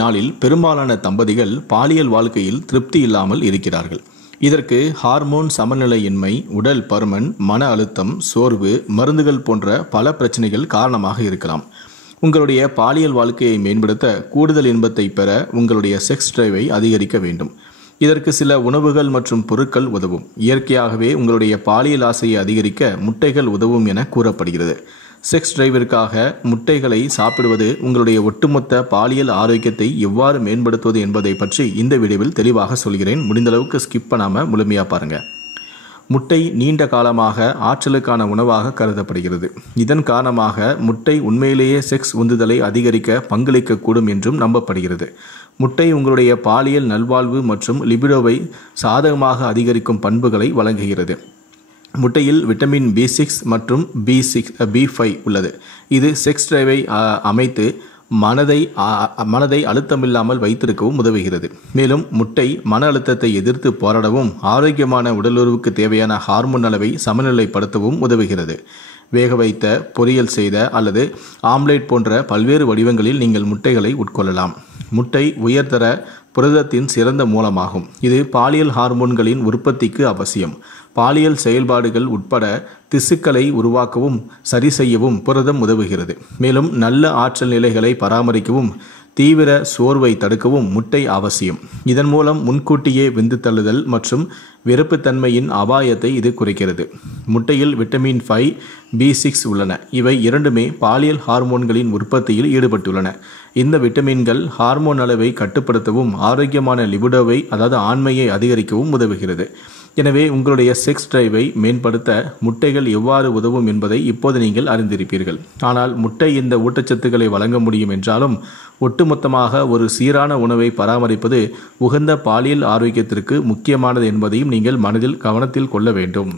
நாளில் பெரும்பாலான தம்பதிகள் பாலியல் வாழ்க்கையில் திருப்தி இல்லாமல் இருக்கிறார்கள். இதற்கு ஹார்மோன் சமநிலையின்மை, உடல் பருமன், மன அழுத்தம், சோர்வு, மருந்துகள் போன்ற பல பிரச்சனைகள் காரணமாக இருக்கலாம். உங்களுடைய பாலியல் வாழ்க்கையை மேம்படுத்த கூடுதல் இன்பத்தை பெற உங்களுடைய செக்ஸ் டிரைவை அதிகரிக்க வேண்டும். இதற்கு சில உணவுகள் மற்றும் பொருட்கள் உதவும். இயற்கையாகவே உங்களுடைய பாலியல் ஆசையை அதிகரிக்க முட்டைகள் உதவும் என கூறப்படுகிறது. செக்ஸ் டிரைவிற்காக முட்டைகளை சாப்பிடுவது உங்களுடைய ஒட்டுமொத்த பாலியல் ஆரோக்கியத்தை எவ்வாறு மேம்படுத்துவது என்பதை பற்றி இந்த வீடியோவில் தெளிவாக சொல்கிறேன். முடிந்தளவுக்கு ஸ்கிப் பண்ணாமல் முழுமையாக பாருங்கள். முட்டை நீண்ட காலமாக ஆற்றலுக்கான உணவாக கருதப்படுகிறது. இதன் காரணமாக முட்டை உண்மையிலேயே செக்ஸ் உந்துதலை அதிகரிக்க பங்களிக்கக்கூடும் என்றும் நம்பப்படுகிறது. முட்டை உங்களுடைய பாலியல் நல்வாழ்வு மற்றும் லிபிடோவை சாதகமாக அதிகரிக்கும் பண்புகளை வழங்குகிறது. முட்டையில் விட்டமின் B6 மற்றும் B5 உள்ளது. இது செக்ஸ் டிரைவை அமைத்து மனதை அழுத்தமில்லாமல் வைத்திருக்கவும் உதவுகிறது. மேலும் முட்டை மன அழுத்தத்தை எதிர்த்து போராடவும் ஆரோக்கியமான உடலுறவுக்கு தேவையான ஹார்மோன் அளவை சமநிலைப்படுத்தவும் உதவுகிறது. வேக வைத்த, பொரியல் செய்த அல்லது ஆம்லேட் போன்ற பல்வேறு வடிவங்களில் நீங்கள் முட்டைகளை உட்கொள்ளலாம். முட்டை உயர்தர புரதத்தின் சிறந்த மூலமாகும். இது பாலியல் ஹார்மோன்களின் உற்பத்திக்கு அவசியம். பாலியல் செயல்பாடுகள் உட்பட திசுக்களை உருவாக்கவும் சரி செய்யவும் புரதம் உதவுகிறது. மேலும் நல்ல ஆற்றல் நிலைகளை பராமரிக்கவும் தீவிர சோர்வை தடுக்கவும் முட்டை அவசியம். இதன் மூலம் முன்கூட்டியே விந்து தள்ளுதல் மற்றும் விருப்புத்தன்மையின் அபாயத்தை இது குறைக்கிறது. முட்டையில் விட்டமின் 5, B6 உள்ளன. இவை இரண்டுமே பாலியல் ஹார்மோன்களின் உற்பத்தியில் ஈடுபட்டுள்ளன. இந்த விட்டமின்கள் ஹார்மோன் அளவை கட்டுப்படுத்தவும் ஆரோக்கியமான லிபிடோவை ஆண்மையை அதிகரிக்கவும் உதவுகிறது. எனவே உங்களுடைய செக்ஸ் டிரைவை மேம்படுத்த முட்டைகள் எவ்வாறு உதவும் என்பதை இப்போது நீங்கள் அறிந்திருப்பீர்கள். ஆனால் முட்டை இந்த ஊட்டச்சத்துக்களை வழங்க முடியும் என்றாலும் ஒட்டுமொத்தமாக ஒரு சீரான உணவை பராமரிப்பது உகந்த பாலியல் ஆரோக்கியத்திற்கு முக்கியமானது என்பதையும் நீங்கள் மனதில் கவனத்தில் கொள்ள வேண்டும்.